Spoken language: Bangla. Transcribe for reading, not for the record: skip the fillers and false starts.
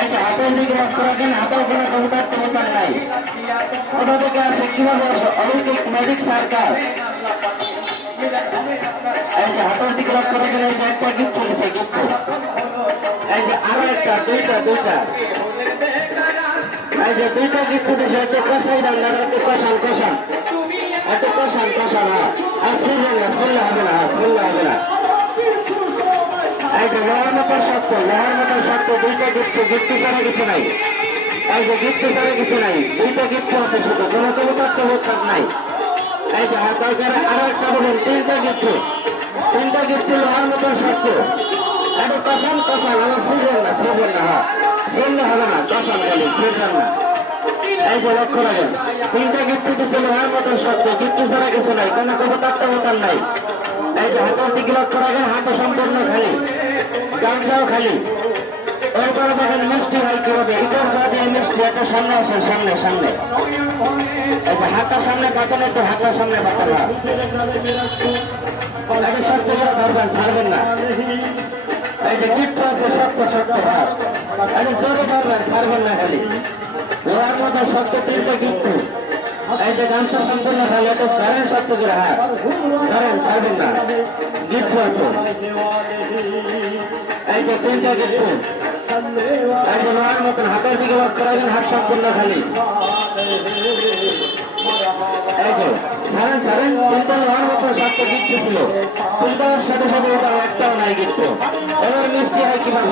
এই যে হাতের দিকে লক্ষ্য রাখেন, হাতের কোনো কবুতর টবুতর নাই। কোথা থেকে আসে, কিভাবে আসে? অলৌকিক ম্যাজিক সার্কাস। এই যে হাতের দিকে লক্ষ্য রাখেন, এই যে একটা গিফট চলেছে, গিফট। এই যে আরো একটা, দুইটা। এই যে দুইটা গিফট দিয়েছে, একটু কষাই দাম না, একটু কষান। একটু কষান, আর শুনলে হবে না। এই যে লোহার মতো শক্ত, দুইটা গিফট ছাড়া কিছু নাই। এই যে গিফট ছাড়া কিছু নাই, দুইটা গিফট আছে শুধু, কোনো কবুতর চমৎকার নাই। এই যে হাত আরো একটা বলুন, তিনটা গিফট লোহার মতো শক্ত। একটু কষান, আমার শুনবেন না, শুনলে হবে না, কষান বলি, শুনবেন না। এই যে লক্ষ্য রাখেন, তিনটা গিফট দিচ্ছে লোহার মতো শক্ত, গিফট ছাড়া কিছু নাই, কোনো কবুতর চমৎকার নাই। এই যে হাতের দিকে লক্ষ্য রাখেন, হাতও সম্পূর্ণ খালি, গামছাও খালি। এরপরে দেখেন মিষ্টি ভাই কি হবে, এটার বাদে মিষ্টি একটা সামনে আসে, সামনে। এই যে হাতটা সামনে বাঁকানো, তো হাতটা সামনে বাঁকানো, আগে শক্ত করে ধরবেন, ছাড়বেন না। এই যে গিফট আছে শক্ত হাত, আগে জোরে ধরবেন, ছাড়বেন না খালি। লোহার মতো শক্ত তিনটা গিফট। এই যে গামছা সম্পূর্ণ খালি, তো ধরেন শক্ত করে হাত, ধরেন, ছাড়বেন না। গিফট আছে, এই যে তিনটা গিফট। এই যে লোহার মতন হাতের দিকে লক্ষ্য রাখেন, হাত সম্পূর্ণ খালি। এই যে ছাড়েন, তিনটা লোহার মতন শক্ত গিফট ছিল, তিনটার সাথে ওটা একটাও নাই গিফট। এবার মিষ্টি হয় কিভাবে?